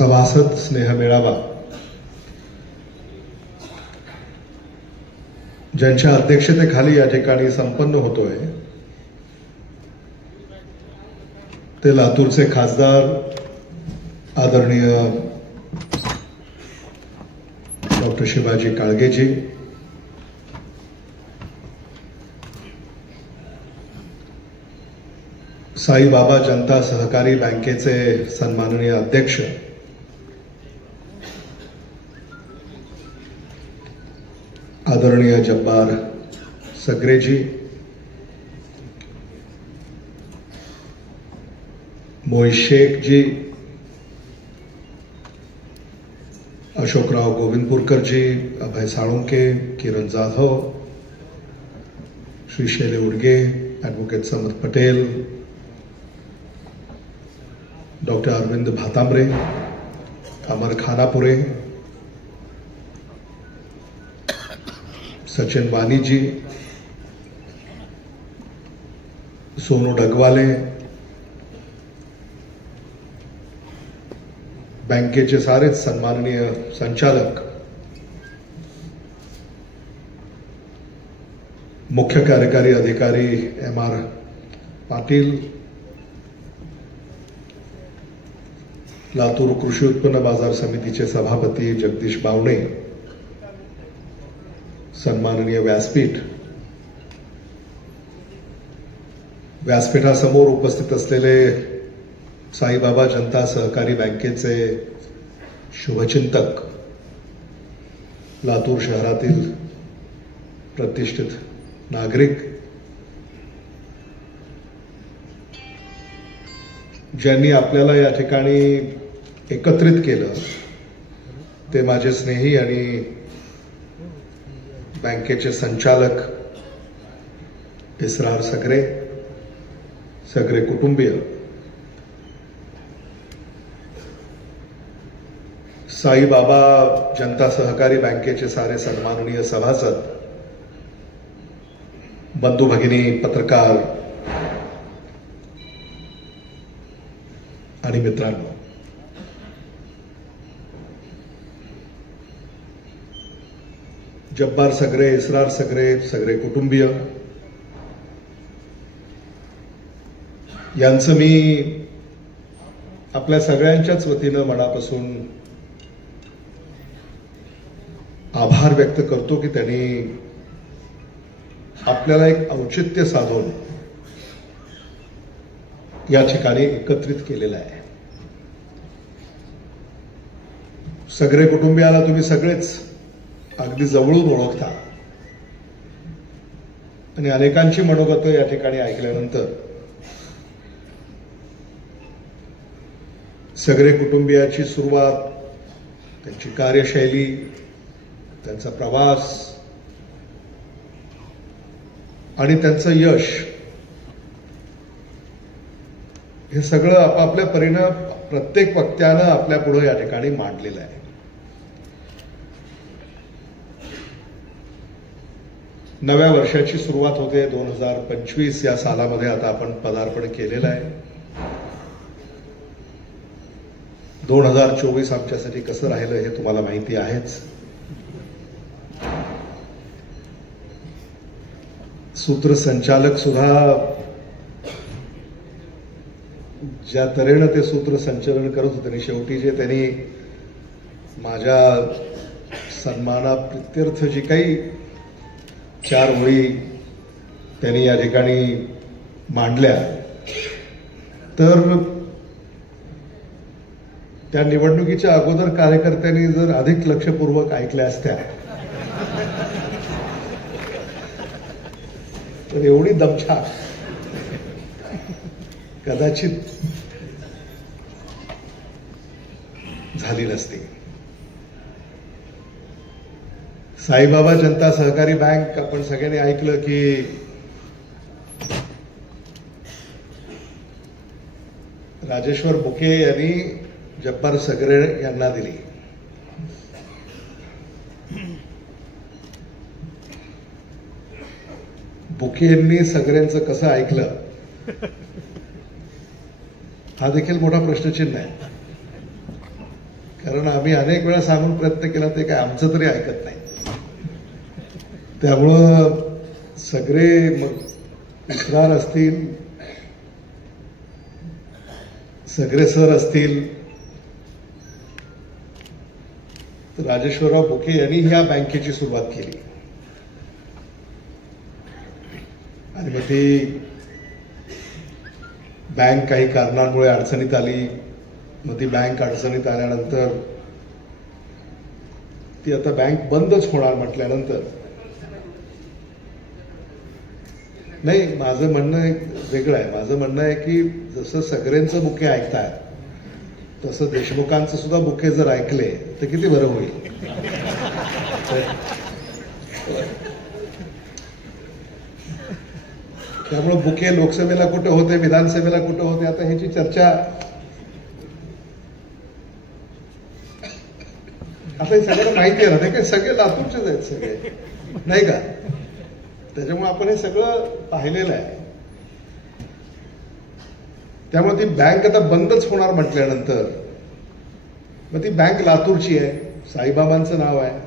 सभासद स्नेह मेळावा ज्यांच्या अध्यक्षतेखाली या ठिकाणी संपन्न होतोय ते लातूरचे खासदार आदरणीय डॉक्टर शिवाजी काळगेजी, साईबाबा जनता सहकारी बँकेचे सन्माननीय अध्यक्ष आदरणीय जब्बार सगरेजी, मोहित शेख जी, अशोकराव गोविंदपूरकर जी, अभय साळुंके, किरण जाधव, श्री शैले उडगे, ॲडव्होकेट समद पटेल, डॉक्टर अरविंद भातांब्रे, अमर खानापुरे, सचिन वानी जी, सोनू डगवाले, बँकेचे सारेच सन्माननीय संचालक, मुख्य कार्यकारी अधिकारी MR पाटील, लातूर कृषी उत्पन्न बाजार समितीचे सभापती जगदीश बावणे, सन्माननीय व्यासपीठासमोर उपस्थित असलेले साईबाबा जनता सहकारी बँकेचे शुभचिंतक, लातूर शहरातील प्रतिष्ठित नागरिक, ज्यांनी आपल्याला या ठिकाणी एकत्रित केलं ते माझे स्नेही आणि बँकेचे संचालक इसरार सगरे, सगरे कुटुंबीय, साईबाबा जनता सहकारी बँकेचे सारे सन्माननीय सभासद, बंधू भगिनी, पत्रकार आणि मित्रांनो, जब्बार सगरे, इसरार सगरे, सगरे कुटुंबीय यांचं मी आपल्या सगळ्यांच्याच वतीनं मनापासून आभार व्यक्त करतो की त्यांनी आपल्याला एक औचित्य साधून या ठिकाणी एकत्रित केलेलं आहे. सगळे कुटुंबियाला तुम्ही सगळेच अगदी जवळून ओळखता आणि अनेकांची मनोगत या ठिकाणी ऐकल्यानंतर सगळे कुटुंबियाची सुरुवात, त्यांची कार्यशैली, त्यांचा प्रवास आणि त्यांचं यश हे सगळं आपापल्या परीनं प्रत्येक वक्त्यानं आपल्या पुढे या ठिकाणी मांडलेलं आहे. नव्या वर्षाची सुरुवात होते. 2025 या सालामध्ये आता आपण पदार्पण केलेलं आहे. 2024 आमच्यासाठी कसं राहिलं हे तुम्हाला माहिती आहेच. सूत्रसंचालक सुद्धा ज्या तऱ्हेनं ते सूत्रसंचालन करत होते आणि शेवटी जे त्यांनी माझ्या सन्मानाप्रित्यर्थ जी काही 4 ओळी त्यांनी या ठिकाणी मांडल्या, तर त्या निवडणुकीच्या अगोदर कार्यकर्त्यांनी जर अधिक लक्षपूर्वक ऐकल्या असत्या तर एवढी दमछाक कदाचित झाली नसती. साईबाबा जनता सहकारी बँक आपण सगळ्यांनी ऐकलं की राजेश्वर बुके यांनी जब्बार सगरे यांना दिली. बुके यांनी सगळ्यांचं कसं ऐकलं हा देखील मोठा प्रश्नचिन्ह आहे. कारण आम्ही अनेक वेळा सांगून प्रयत्न केला, ते काय आमचं तरी ऐकत नाही. त्यामुळं सगळे मग इस्रार असतील, सगळे सर असतील, तर राजेश्वरराव बुके यांनी ह्या बँकेची सुरुवात केली. आणि मग ती बँक काही कारणांमुळे अडचणीत आली. मग ती बँक अडचणीत आल्यानंतर ती आता बँक बंदच होणार म्हटल्यानंतर, नाही, माझं म्हणणं वेगळं आहे. माझं म्हणणं आहे की जसं सगळ्यांचं बुके ऐकताय तसं देशमुखांचं सुद्धा बुके जर ऐकले तर किती बरं होईल. त्यामुळे बुके लोकसभेला कुठं होते, विधानसभेला कुठं होते, आता ह्याची चर्चा आता हे सगळ्यांना माहिती आहे ना. ते काय सगळे लातूरचेच आहेत सगळे, नाही का? त्याच्यामुळे आपण हे सगळं पाहिलेलं आहे. त्यामुळे ती बँक आता बंदच होणार म्हटल्यानंतर मग ती बँक लातूरची आहे, साईबाबांचं नाव आहे.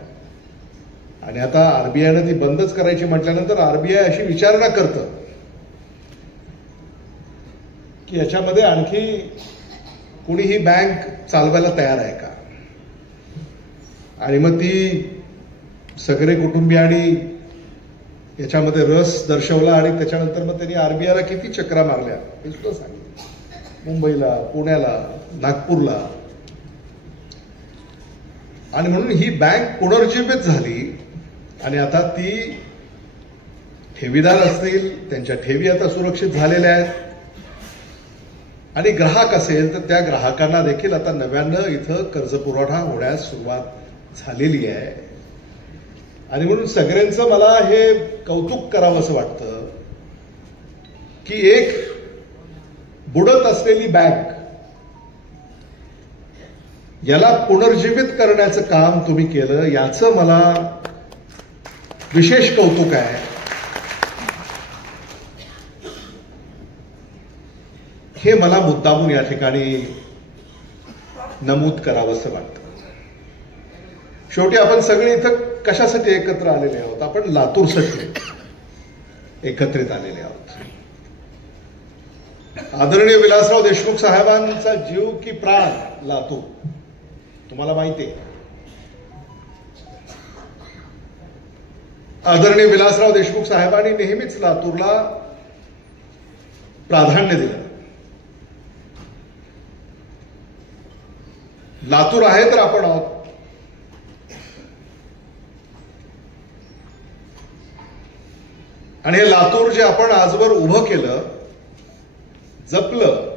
आणि आता आरबीआयनं ती बंदच करायची म्हटल्यानंतर आरबीआय अशी विचारणा करतं की याच्यामध्ये आणखी कुणी ही बँक चालवायला तयार आहे का. आणि मग ती सगळे कुटुंबियांनी याच्यामध्ये रस दर्शवला आणि त्याच्यानंतर मग त्यांनी आरबीआयला किती चक्रा मारल्या हे सुद्धा सांगितलं. मुंबईला, पुण्याला, नागपूरला. आणि म्हणून ही बँक पुनर्जीवित झाली. आणि आता ती ठेवीदार असतील, त्यांच्या ठेवी आता सुरक्षित झालेल्या आहेत. आणि ग्राहक असेल तर त्या ग्राहकांना देखील आता नव्यानं इथं कर्जपुरवठा होण्यास सुरुवात झालेली आहे. आणि म्हणून सगळ्यांचं मला हे कौतुक करावं असं वाटतं की एक बुडत असलेली बँक याला पुनर्जीवित करण्याचं काम तुम्ही केलं, याचं मला विशेष कौतुक आहे. हे मला मुद्दामून या ठिकाणी नमूद करावं असं वाटतं. शेवटी आपण सगळे इथं कशासाठी एकत्र आलेले आहोत? आपण लातूरसाठी एकत्रित आलेले आहोत. आदरणीय विलासराव देशमुख साहेबांचा जीव की प्राण लातूर, तुम्हाला माहिती आहे. आदरणीय विलासराव देशमुख साहेबांनी नेहमीच लातूरला प्राधान्य दिलं. लातूर आहे तर आपण आहोत. आणि हे लातूर जे आपण आजवर उभं केलं, जपलं,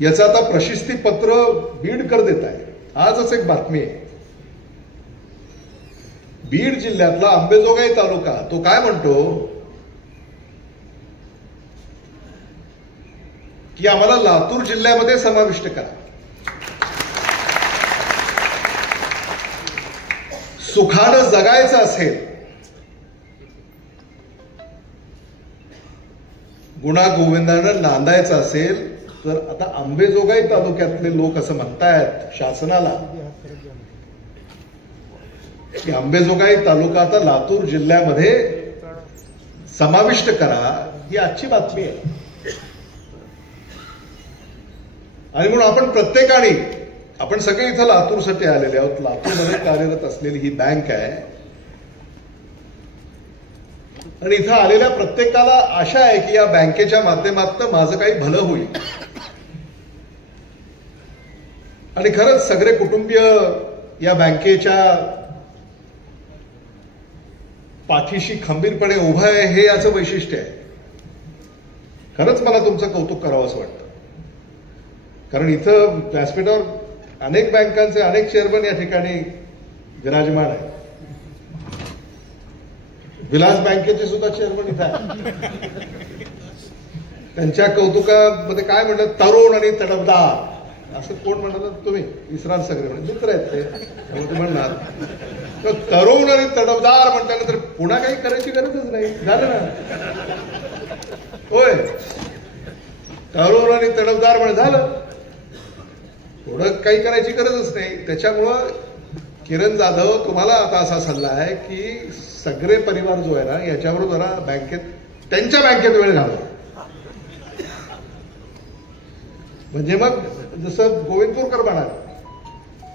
याचं आता प्रशस्ती पत्र बीडकर देत आहे. आजच एक बातमी आहे. बीड जिल्ह्यातला अंबेजोगाई तालुका तो काय म्हणतो की आम्हाला लातूर जिल्ह्यामध्ये समाविष्ट करा. सुखानं जगायचं असेल, गुणागोविंदानं नांदायचं असेल तर आता अंबेजोगाई तालुक्यातले लोक असं म्हणतायत शासनाला की अंबेजोगाई तालुका आता लातूर जिल्ह्यामध्ये समाविष्ट करा. ही आजची बातमी आहे. आणि म्हणून आपण प्रत्येकाने, आपण सगळे इथं लातूरसाठी आलेले आहोत. लातूरमध्ये कार्यरत असलेली ही बँक आहे. आणि इथं आलेल्या प्रत्येकाला आशा आहे की या बँकेच्या माध्यमातून माझं काही भलं होईल. आणि खरंच सगळे कुटुंबीय या बँकेच्या पाठीशी खंबीरपणे उभं आहे, हे याचं वैशिष्ट्य आहे. खरंच मला तुमचं कौतुक करावं असं वाटतं. कारण इथं व्यासपीठावर अनेक बँकांचे अनेक चेअरमन या ठिकाणी विराजमान आहेत. विलास बँकेचे सुद्धा चेअरमन इथं आहे. त्यांच्या कौतुकामध्ये काय म्हणतात, तरुण आणि तडफदार असं कोण म्हणतात? तुम्ही इस्रार सगळे मित्र आहेत ते, ते म्हणणार तरुण आणि तडफदार म्हटल्यानंतर पुन्हा काही करायची गरजच नाही. झालं ना? होय, तरुण आणि तडफदार म्हणजे झालं. थोडं काही करायची गरजच नाही. त्याच्यामुळं किरण जाधव, तुम्हाला आता असा सल्ला आहे की सगळे परिवार जो आहे ना याच्यावर जरा त्यांच्या बँकेत वेळ घालवा. म्हणजे मग जसं गोविंदपूरकर म्हणाले,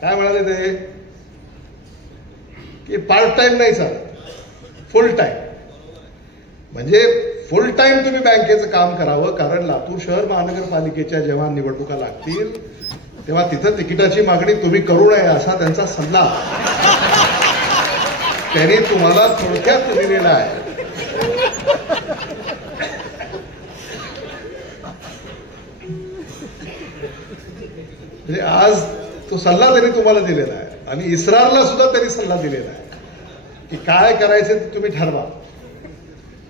काय म्हणाले ते की पार्ट टाइम नाही चालत, फुल टाइम. म्हणजे फुल टाइम तुम्ही बँकेचं काम करावं. कारण लातूर शहर महानगरपालिकेच्या जेव्हा निवडणुका लागतील तेव्हा तिथं तिकिटाची मागणी तुम्ही करू नये असा त्यांचा सल्ला त्यांनी तुम्हाला थोडक्यात दिलेला आहे. म्हणजे आज तो सल्ला त्यांनी तुम्हाला दिलेला आहे आणि इस्रारला सुद्धा त्यांनी सल्ला दिलेला आहे की काय करायचं ते तुम्ही ठरवा.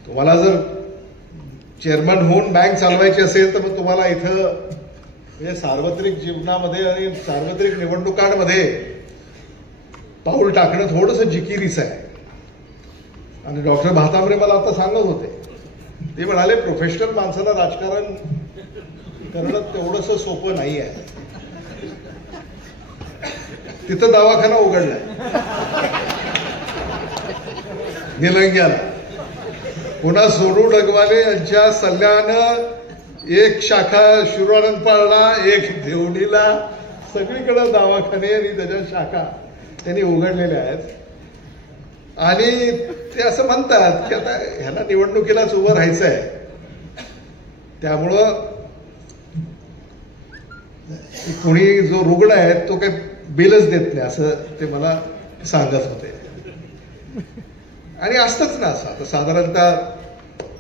तुम्हाला जर चेअरमन होऊन बँक चालवायची असेल तर मग तुम्हाला इथं म्हणजे सार्वत्रिक जीवनामध्ये आणि सार्वत्रिक निवडणुकांमध्ये पाऊल टाकणं थोडंसं जिकिरीच आहे. आणि डॉक्टर भातांब्रे मला आता सांगत होते, ते म्हणाले प्रोफेशनल माणसाला राजकारण करणं तेवढंसं सोपं नाही आहे. तिथं दवाखाना उघडलाय निलंग्याला. पुन्हा सोनू डगवाले यांच्या सल्ल्यानं एक शाखा शिरोआनंदपाळला, एक देवणीला, सगळीकडे दवाखाने आणि त्याच्या शाखा त्यांनी उघडलेल्या आहेत. आणि ते असं म्हणतात की आता ह्याला निवडणुकीलाच उभं राहायचं आहे, त्यामुळं कोणी जो रुग्ण आहे तो काही बिलच देत नाही असं ते मला सांगत होते. आणि असतंच ना असं. आता साधारणतः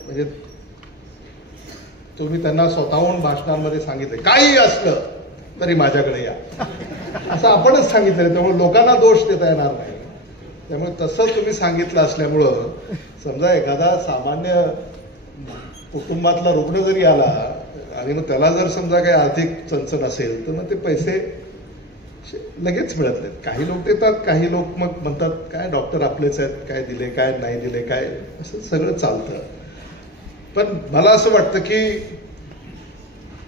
म्हणजे तुम्ही त्यांना स्वतःहून भाषणांमध्ये सांगितले काही असलं तरी माझ्याकडे या असं आपणच सांगितलं. त्यामुळे लोकांना दोष देता येणार नाही. त्यामुळे तसं तुम्ही सांगितलं असल्यामुळं समजा एखादा सामान्य कुटुंबातला रुग्ण जरी आला आणि मग त्याला जर समजा काही आर्थिक चणचण असेल तर मग ते पैसे लगेच मिळत नाहीत. काही लोक देतात, काही लोक मग म्हणतात काय डॉक्टर आपलेच आहेत, काय दिले काय नाही दिले काय, असं सगळं चालतं. पण मला असं वाटतं की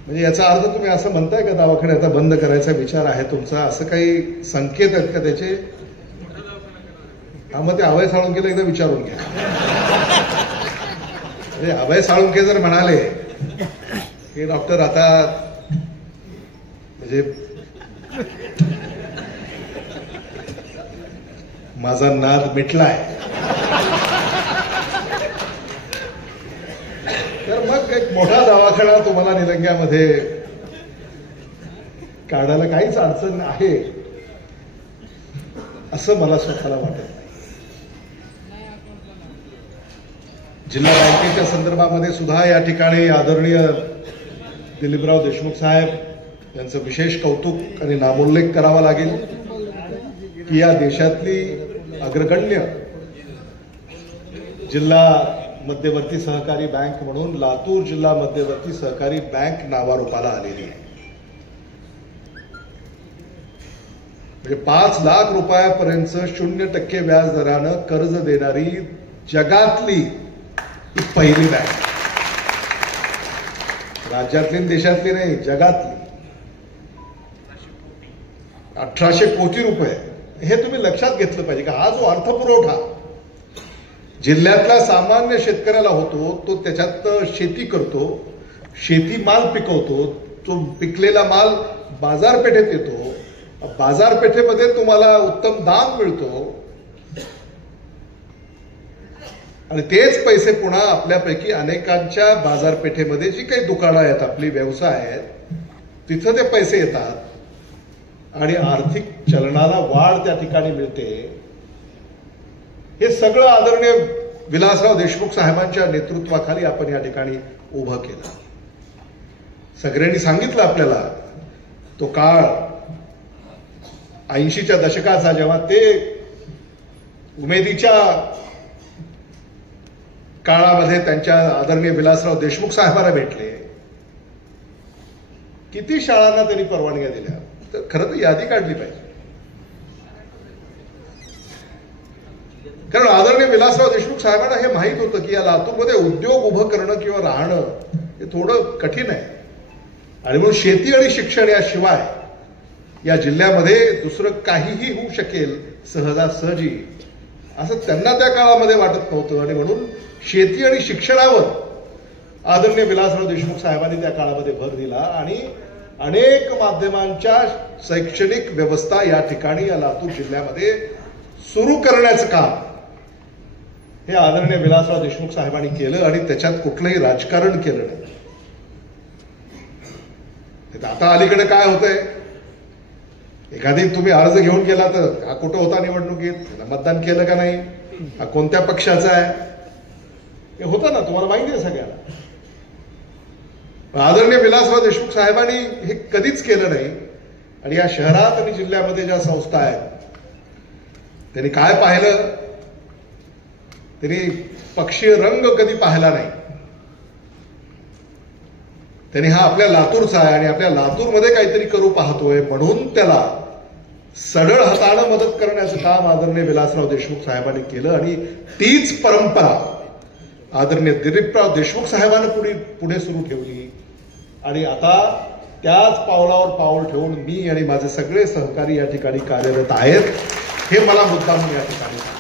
म्हणजे याचा अर्थ तुम्ही असं म्हणताय का दवाखाने आता बंद करायचा विचार आहे तुमचा, असं काही संकेत आहेत का त्याचे? हा, मग ते अभय साळुंकेला एकदा विचारून घ्या. म्हणजे अभय साळुंके जर म्हणाले की डॉक्टर आता म्हणजे माझा नाद मिटलाय, तर मग एक मोठा दवाखाना तुम्हाला निलंग्यामध्ये काढायला काहीच अडचण आहे असं मला स्वतःला वाटत नाही. जिल्हा बँकेच्या संदर्भामध्ये सुद्धा या ठिकाणी आदरणीय दिलीपराव देशमुख साहेब यांचं विशेष कौतुक आणि नामोल्लेख करावा लागेल की या देशातली अग्रगण्य जिल्हा मध्यवर्ती सहकारी बँक म्हणून लातूर जिल्हा मध्यवर्ती सहकारी बँक नावारूपाला आलेली आहे. म्हणजे 5 लाख रुपयापर्यंत 0% व्याज दरानं कर्ज देणारी जगातली ही पहिली बँक. राज्यातली देशातली नाही, जगातली. 1800 कोटी रुपये हे तुम्ही लक्षात घेतलं पाहिजे का हा जो अर्थपुरवठा जिल्ह्यातल्या सामान्य शेतकऱ्याला होतो, तो त्याच्यात शेती करतो, शेती माल पिकवतो, तो पिकलेला माल बाजारपेठेत येतो, बाजारपेठेमध्ये तुम्हाला उत्तम दाम मिळतो आणि तेच पैसे पुन्हा आपल्यापैकी अनेकांच्या बाजारपेठेमध्ये जी काही दुकानं आहेत, आपली व्यवसाय आहेत, तिथं ते पैसे येतात आणि आर्थिक चलनाला वाढ त्या ठिकाणी मिळते. हे सगळं आदरणीय विलासराव देशमुख साहेबांच्या नेतृत्वाखाली आपण या ठिकाणी उभं केलं. सगळ्यांनी सांगितलं आपल्याला तो काळ 80च्या दशकाचा, जेव्हा ते उमेदीच्या काळामध्ये त्यांच्या आदरणीय विलासराव देशमुख साहेबांना भेटले. किती शाळांना त्यांनी परवानग्या दिल्या, तर खरं तर यादी काढली पाहिजे. कारण आदरणीय विलासराव देशमुख साहेबांना हे माहीत होतं की या लातूरमध्ये उद्योग उभं करणं किंवा राहणं हे थोडं कठीण आहे आणि म्हणून शेती आणि शिक्षण याशिवाय या जिल्ह्यामध्ये दुसरं काहीही होऊ शकेल सहजासहजी असं त्यांना त्या काळामध्ये वाटत नव्हतं. आणि म्हणून शेती आणि शिक्षणावर आदरणीय विलासराव देशमुख साहेबांनी त्या काळामध्ये भर दिला आणि अनेक माध्यमांच्या शैक्षणिक व्यवस्था या ठिकाणी या लातूर जिल्ह्यामध्ये सुरू करण्याचं काम हे आदरणीय विलासराव देशमुख साहेबांनी केलं आणि त्याच्यात कुठलंही राजकारण केलं नाही. आता अलीकडे काय होतंय, एखादी तुम्ही अर्ज घेऊन गेला तर हा कुठं होता निवडणुकीत, मतदान केलं का नाही, हा कोणत्या पक्षाचा आहे, हे होतं ना, तुम्हाला माहिती आहे सगळ्याला. आदरणीय विलासराव देशमुख साहेबांनी हे कधीच केलं नाही. आणि या शहरात आणि जिल्ह्यामध्ये ज्या संस्था आहेत त्यांनी काय पाहिलं, त्यांनी पक्षीय रंग कधी पाहिला नाही. त्यांनी हा आपल्या लातूरचा आहे आणि आपल्या लातूरमध्ये काहीतरी करू पाहतोय म्हणून त्याला सढळ हातानं मदत करण्याचं काम आदरणीय विलासराव देशमुख साहेबांनी केलं. आणि तीच परंपरा आदरणीय दिलीपराव देशमुख साहेबांनी पुढे सुरू ठेवली. आणि आता त्याच पावलावर पाऊल ठेवून मी आणि माझे सगळे सहकारी या ठिकाणी कार्यरत आहेत, हे मला मुद्दाम या ठिकाणी सांगायचं.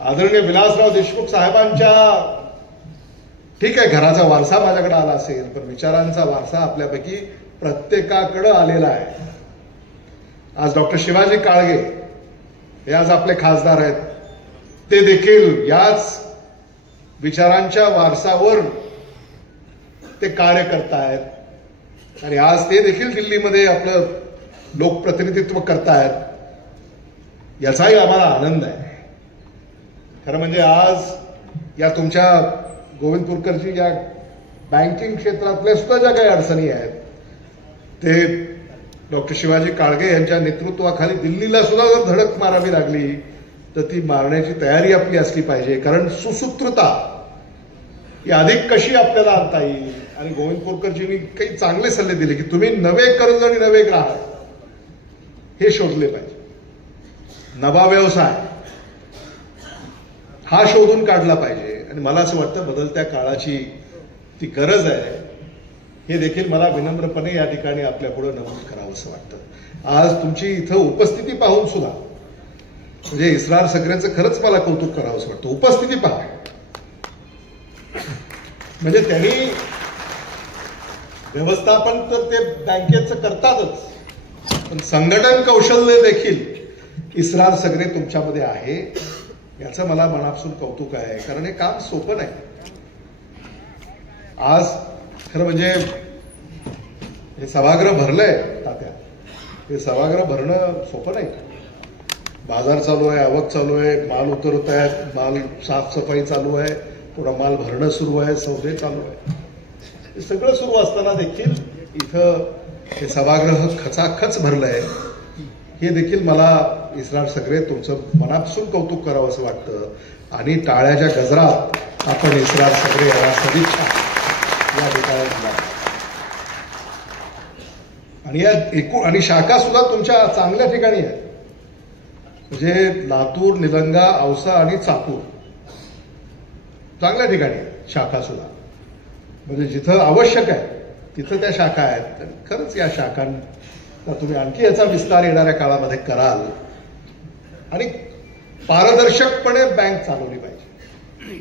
आदरणीय विलासराव देशमुख साहेबांच्या ठीक आहे घराचा वारसा माझ्याकडे आला असेल, पण विचारांचा वारसा आपल्यापैकी प्रत्येकाकडे आलेला आहे. आज डॉक्टर शिवाजी काळगे हे आज आपले खासदार आहेत, ते देखील याच विचारांच्या वारसावर ते कार्य करतायत आणि आज ते देखील दिल्लीमध्ये आपलं लोकप्रतिनिधित्व करतायत. याचाही आम्हाला आनंद आहे. खरं म्हणजे आज या तुमच्या गोविंदपूरकरची या बँकिंग क्षेत्रातल्या सुद्धा ज्या काही अडचणी आहेत ते डॉक्टर शिवाजी काळगे यांच्या नेतृत्वाखाली दिल्लीला सुद्धा जर धडक मारावी लागली तर ती मारण्याची तयारी आपली असली पाहिजे. कारण सुसूत्रता ही अधिक कशी आपल्याला आणता येईल. आणि गोविंदपूरकरजींनी काही चांगले सल्ले दिले की तुम्ही नवे कर्ज आणि नवे ग्राहक हे शोधले पाहिजे. नवा व्यवसाय हा शोधून काढला पाहिजे. आणि मला असं वाटतं बदलत्या काळाची ती गरज आहे हे देखील मला विनम्रपणे या ठिकाणी आपल्यापुढे नमूद करावं असं वाटतं. आज तुमची इथं उपस्थिती पाहून सुद्धा म्हणजे इस्रार सगळ्यांचं खरंच मला कौतुक करावं असं वाटतं. उपस्थिती पहा म्हणजे त्यांनी व्यवस्थापन तर ते बँकेचं करतातच, पण संघटन कौशल्य देखील इस्रार सगळे तुमच्यामध्ये आहे, याचं मला मनापासून कौतुक आहे. कारण हे काम सोपं नाही. आज खरं म्हणजे हे सभागृह भरलंय तात्या, हे सभागृह भरणं सोपं नाही. बाजार चालू आहे, आवक चालू आहे, माल उतरत आहेत, माल साफसफाई चालू आहे, थोडा माल भरणं सुरू आहे, सौदे चालू आहे. हे सगळं सुरू असताना देखील इथं हे सभागृह खचाखच भरलंय. हे देखील मला इस्रार सगळे तुमचं मनापासून कौतुक करावं असं वाटतं. आणि टाळ्याच्या गजरात आपण इस्रार सगळे याला सदिच्छा या ठिकाणी दिला. आणि या एकूण आणि शाखा सुद्धा तुमच्या चांगल्या ठिकाणी आहेत. म्हणजे लातूर, निलंगा, औसा आणि चाकूर चांगल्या ठिकाणी आहेत शाखा सुद्धा. म्हणजे जिथं आवश्यक आहे तिथं त्या शाखा आहेत. खरंच या शाखांना तुम्ही आणखी याचा विस्तार येणाऱ्या काळामध्ये कराल. आणि पारदर्शकपणे बँक चालवली पाहिजे.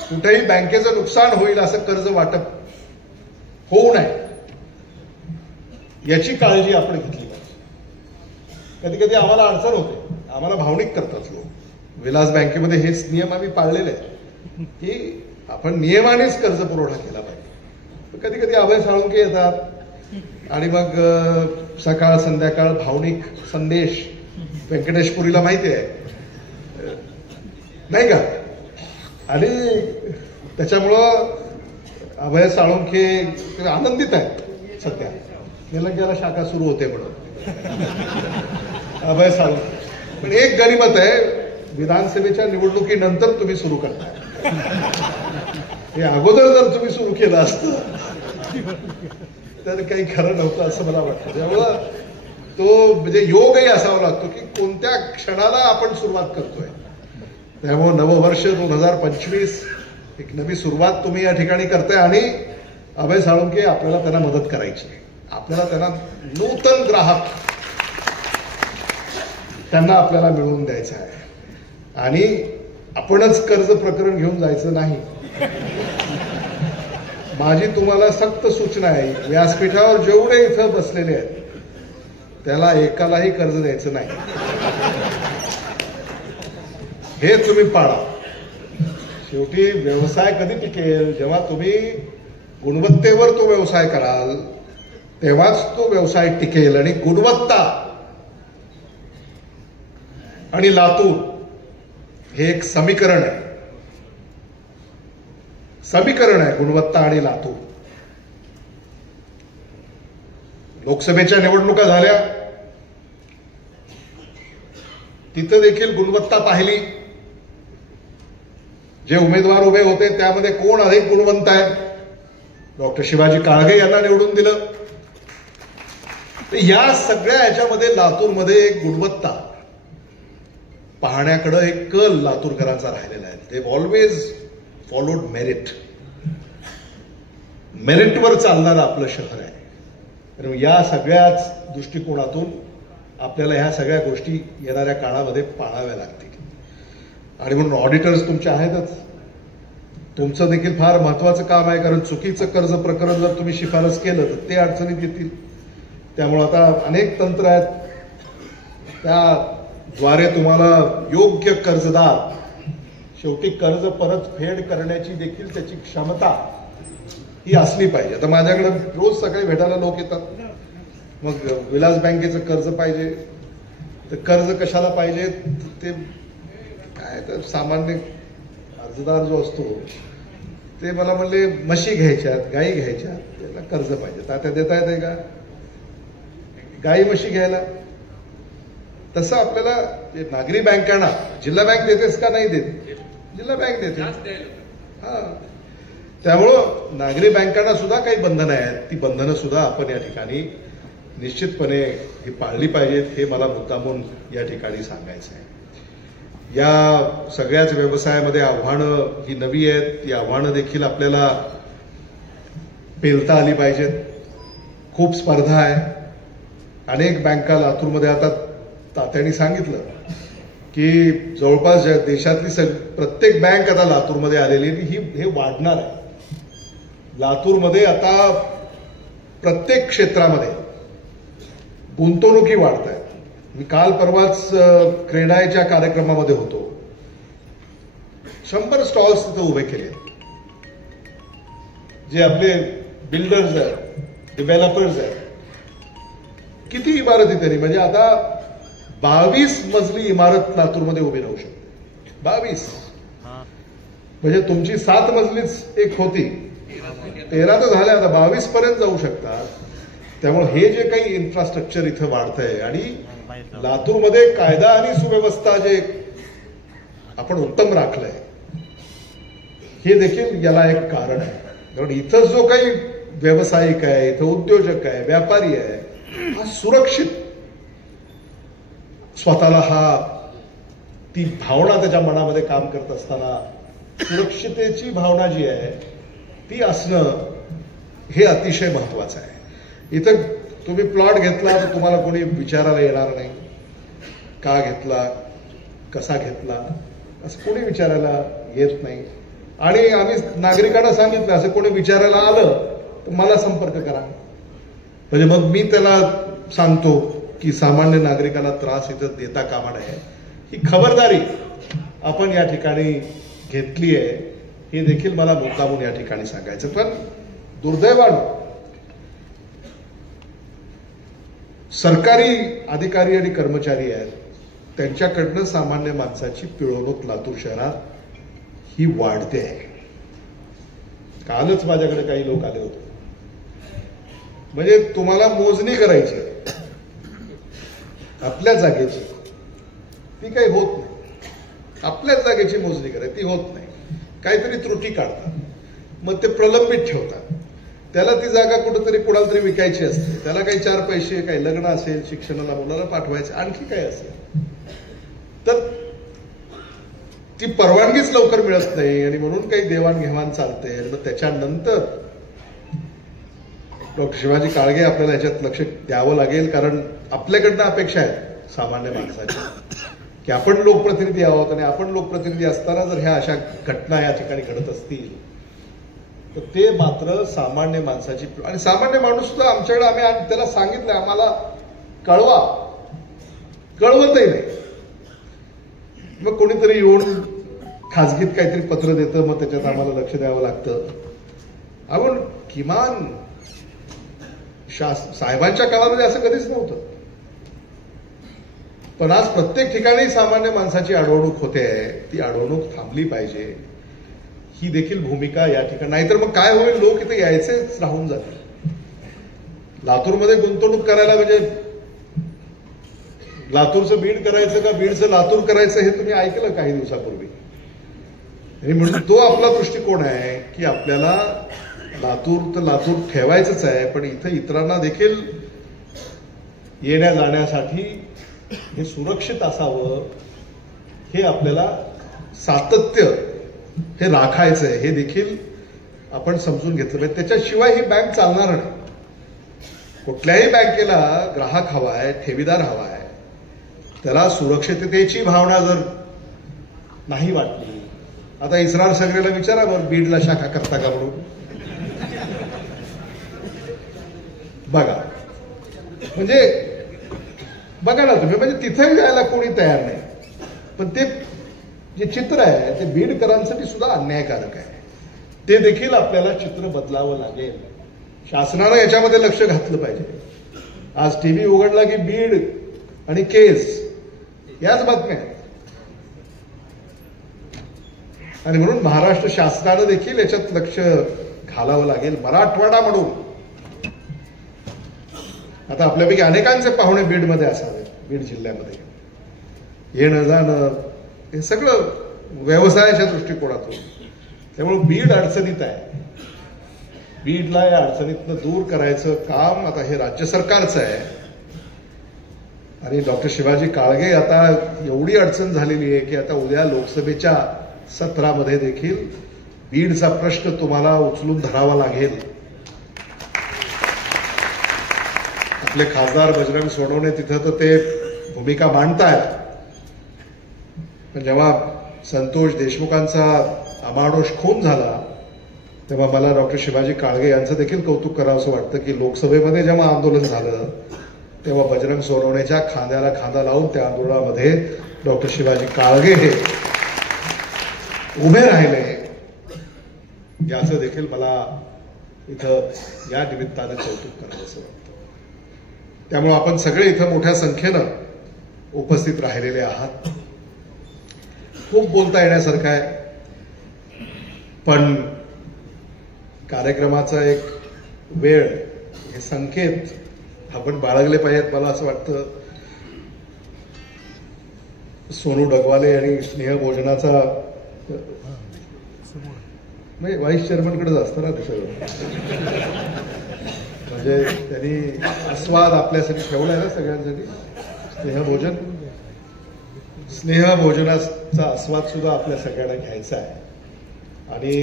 कुठेही बँकेचं नुकसान होईल असं कर्ज वाटप होऊ नये याची काळजी आपण घेतली पाहिजे. कधी कधी आम्हाला अडचण होते, आम्हाला भावनिक करतात लोक. विलास बँकेमध्ये हेच नियम आम्ही पाळलेले आहेत की आपण नियमानेच कर्ज पुरवठा केला पाहिजे. कधी कधी अभय साळुंके येतात आणि मग सकाळ संध्याकाळ भावनिक संदेश व्यंकटेशपुरीला माहिती आहे नाही का. आणि त्याच्यामुळं अभय साळुंके आनंदित आहेत सध्या. निलंग्याला शाखा सुरू होते म्हणून अभय साळुंके. पण एक गनिमत आहे, विधानसभेच्या निवडणुकीनंतर तुम्ही सुरू करताय. हे अगोदर जर तुम्ही सुरू केलं असतं तर काही खरं नव्हतं असं मला वाटतं. त्यामुळं तो म्हणजे योगही असावा लागतो की कोणत्या क्षणाला आपण सुरुवात करतोय. त्यामुळे नववर्ष 2025 एक नवी सुरुवात तुम्ही या ठिकाणी करताय आणि अभय साळुंके आपल्याला त्यांना मदत करायची. आपल्याला त्यांना नूतन ग्राहक त्यांना आपल्याला मिळवून द्यायचं आहे आणि आपणच कर्ज प्रकरण घेऊन जायचं नाही. माझी तुम्हाला सक्त सूचना आहे, व्यासपीठावर जेवढे इथं बसलेले आहेत त्याला एकालाही कर्ज द्यायचं नाही, हे तुम्ही पाळा. शेवटी व्यवसाय कधी टिकेल? जेव्हा तुम्ही गुणवत्तेवर तो व्यवसाय कराल तेव्हाच तो व्यवसाय टिकेल. आणि गुणवत्ता आणि लातूर हे एक समीकरण आहे, गुणवत्ता आणि लातूर. लोकसभेच्या निवडणुका झाल्या, तिथं देखील गुणवत्ता पाहिली. जे उमेदवार उभे होते त्यामध्ये कोण अधिक गुणवंत आहे? डॉक्टर शिवाजी काळगे यांना निवडून दिलं. या सगळ्या याच्यामध्ये लातूरमध्ये एक गुणवत्ता पाहण्याकडे एक कल लातूरकरांचा राहिलेला आहे. They always followed merit. मेरिटवर चालणारं आपलं शहर आहे. या सगळ्याच दृष्टिकोनातून आपल्याला ह्या सगळ्या गोष्टी येणाऱ्या काळामध्ये पाळाव्या लागतील. आणि म्हणून ऑडिटर्स तुमचे आहेतच. तुमचं देखील फार महत्वाचं काम आहे, कारण चुकीचं कर्ज प्रकरण जर तुम्ही शिफारस केलं तर ते अडचणीत येतील. त्यामुळे आता अनेक तंत्र आहेत, त्याद्वारे तुम्हाला योग्य कर्जदार, शेवटी कर्ज परतफेड करण्याची देखील त्याची क्षमता ही असली पाहिजे. आता माझ्याकडे रोज सकाळी भेटायला लोक येतात, मग विलास बँकेचं कर्ज पाहिजे. तर कर्ज कशाला पाहिजे? ते काय, तर सामान्य अर्जदार जो असतो ते मला म्हणले म्हशी घ्यायच्यात, गायी घ्यायच्यात, त्याला कर्ज पाहिजे. तात्या देता येते का गायी म्हशी घ्यायला? तसं आपल्याला नागरी बँकांना जिल्हा बँक देतेस का? नाही देत. जिल्हा बँक देते. हा, त्यामुळं नागरी बँकांना सुद्धा काही बंधनं आहेत. ती बंधनं सुद्धा आपण या ठिकाणी निश्चितपणे ही पाळली पाहिजेत, हे मला मुद्दामून या ठिकाणी सांगायचं आहे. या सगळ्याच व्यवसायामध्ये आव्हानं ही नवी आहेत. ती आव्हानं देखील आपल्याला पेलता आली पाहिजेत. खूप स्पर्धा आहे. अनेक बँका लातूरमध्ये, आता तात्यांनी सांगितलं की जवळपास देशातली प्रत्येक बँक आता लातूरमध्ये आलेली आहे. हे वाढणार आहे. लातूरमध्ये आता प्रत्येक क्षेत्रामध्ये गुंतवणुकी वाढत आहेत. मी काल परवाच क्रेडाईच्या कार्यक्रमामध्ये होतो. 100 स्टॉल्स तिथे उभे केले. जे आपले बिल्डर्स आहेत, डेव्हलपर्स आहेत, किती इमारती त्यांनी, म्हणजे आता 22 मजली इमारत लातूरमध्ये उभी राहू शकते. 22 म्हणजे तुमची 7 मजलीच एक होती, 13 तर झाल्या, आता 22 पर्यंत जाऊ शकतात. त्यामुळे हे जे काही इन्फ्रास्ट्रक्चर इथं वाढतंय आणि लातूरमध्ये कायदा आणि सुव्यवस्था जे आपण उत्तम राखलंय, हे देखील याला एक कारण आहे. कारण इथं जो काही व्यावसायिक आहे, इथं उद्योजक आहे, व्यापारी आहे, हा सुरक्षित स्वतःला ती भावना त्याच्या मनामध्ये काम करत असताना सुरक्षितेची भावना जी आहे ती असणं हे अतिशय महत्वाचं आहे. इथं तुम्ही प्लॉट घेतला तर तुम्हाला कोणी विचारायला येणार नाही, का घेतला, कसा घेतला, असं कोणी विचारायला येत नाही. आणि आम्ही नागरिकांना सांगितलं, असं कोणी विचारायला आलं तर मला संपर्क करा. म्हणजे मग मी त्याला सांगतो की सामान्य नागरिकाला त्रास इथं देता कामा नये. ही खबरदारी आपण या ठिकाणी घेतली आहे, हे देखील मला मुद्दामून या ठिकाणी सांगायचं. पण दुर्दैवानं सरकारी अधिकारी आणि कर्मचारी आहेत, त्यांच्याकडनं सामान्य माणसाची पिळवणूक लातूर शहरात ही वाढते आहे. कालच माझ्याकडे काही लोक आले होते, म्हणजे तुम्हाला मोजणी करायची आपल्या जागेची, ती काही होत नाही. आपल्याच जागेची मोजणी करायची, ती होत नाही. काहीतरी त्रुटी काढतात, मग ते प्रलंबित ठेवतात. त्याला ती जागा कुठंतरी कुणाला तरी विकायची असते, त्याला काही 4 पैसे, काही लग्न असेल, शिक्षणाला मुलाला पाठवायचं, आणखी काय असेल, तर ती परवानगीच लवकर मिळत नाही आणि म्हणून काही देवाणघेवाण चालते. मग त्याच्यानंतर डॉक्टर शिवाजी काळगे आपल्याला याच्यात लक्ष द्यावं लागेल, कारण आपल्याकडनं अपेक्षा आहेत सामान्य माणसाच्या की आपण लोकप्रतिनिधी आहोत आणि आपण लोकप्रतिनिधी असताना जर ह्या अशा घटना या ठिकाणी घडत असतील तर ते मात्र सामान्य माणसाची, आणि सामान्य माणूस सुद्धा आमच्याकडे आम्ही त्याला सांगितलं आम्हाला कळवा, कळवतही नाही. मग कोणीतरी येऊन खाजगीत काहीतरी पत्र देतं, मग त्याच्यात आम्हाला लक्ष द्यावं लागतं. आपण किमान साहेबांच्या काळामध्ये असं कधीच नव्हतं, पण आज प्रत्येक ठिकाणी सामान्य माणसाची अडवणूक होते, ती अडवणूक थांबली पाहिजे ही देखील भूमिका या ठिकाणी. नाहीतर मग काय होईल, लोक इथे यायचेच राहून जातील. लातूरमध्ये गुंतवणूक करायला म्हणजे लातूरचं बीड करायचं का बीडचं लातूर करायचं हे तुम्ही ऐकलं काही दिवसापूर्वी. आणि म्हणून तो आपला दृष्टिकोन आहे की आपल्याला लातूर तर लातूर ठेवायचंच आहे, पण इथं इतरांना देखील येण्या जाण्यासाठी हे सुरक्षित असावं, हे आपल्याला सातत्य हे राखायचं आहे, हे देखील आपण समजून घेतलं पाहिजे. त्याच्याशिवाय ही बँक चालणार नाही. कुठल्याही बँकेला ग्राहक हवा आहे, ठेवीदार हवा आहे, त्याला सुरक्षिततेची भावना जर नाही वाटली, आता इस्रार सगळ्याला विचारा बरं बीडला शाखा करता का म्हणून, बघा म्हणजे बघा ना तुम्ही, म्हणजे तिथेही जायला कोणी तयार नाही. पण ते जे चित्र आहे ते बीडकरांसाठी सुद्धा अन्यायकारक आहे. ते देखील आपल्याला चित्र बदलावं लागेल. शासनानं याच्यामध्ये लक्ष घातलं पाहिजे. आज टीव्ही उघडला की बीड आणि केस याच बातम्या आहेत, आणि म्हणून महाराष्ट्र शासनानं देखील याच्यात लक्ष घालावं लागेल. मराठवाडा म्हणून आता आपल्यापैकी अनेकांचे पाहुणे बीडमध्ये असावेत, बीड जिल्ह्यामध्ये येणं जाणं हे सगळं व्यवसायाच्या दृष्टिकोनातून. त्यामुळे बीड अडचणीत आहे. बीडला या अडचणीतनं दूर करायचं काम आता हे राज्य सरकारचं आहे. आणि डॉक्टर शिवाजी काळगे आता एवढी अडचण झालेली आहे की आता उद्या लोकसभेच्या सत्रामध्ये देखील बीडचा प्रश्न तुम्हाला उचलून धरावा लागेल. आपले खासदार बजरंग सोनवणे तिथं तर ते भूमिका मांडतायत, पण जेव्हा संतोष देशमुखांचा अमानुष खून झाला तेव्हा मला डॉक्टर शिवाजी काळगे यांचं देखील कौतुक करावं असं वाटतं की लोकसभेमध्ये जेव्हा आंदोलन झालं तेव्हा बजरंग सोनवणेच्या खांद्याला खांदा लावून त्या आंदोलनामध्ये डॉक्टर शिवाजी काळगे हे उभे राहिले. याचं देखील मला इथं या निमित्तानं कौतुक करावं असं वाटतं. त्यामुळे आपण सगळे इथं मोठ्या संख्येनं उपस्थित राहिलेले आहात. खूप बोलता येण्यासारखं आहे, पण कार्यक्रमाचा एक वेळ हे संकेत आपण बाळगले पाहिजेत. मला असं वाटतं सोनू डगवाले आणि स्नेहभोजनाचा नाही व्हाईस चेअरमनकडेच असतं ना ते सगळं, म्हणजे त्यांनी आस्वाद आपल्यासाठी ठेवलाय ना सगळ्यांसाठी. स्नेहभोजनाचा आस्वाद सुद्धा आपल्या सगळ्यांना घ्यायचा आहे. आणि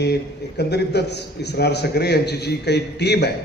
एकंदरीतच इस्रार सकरे यांची जी काही टीम आहे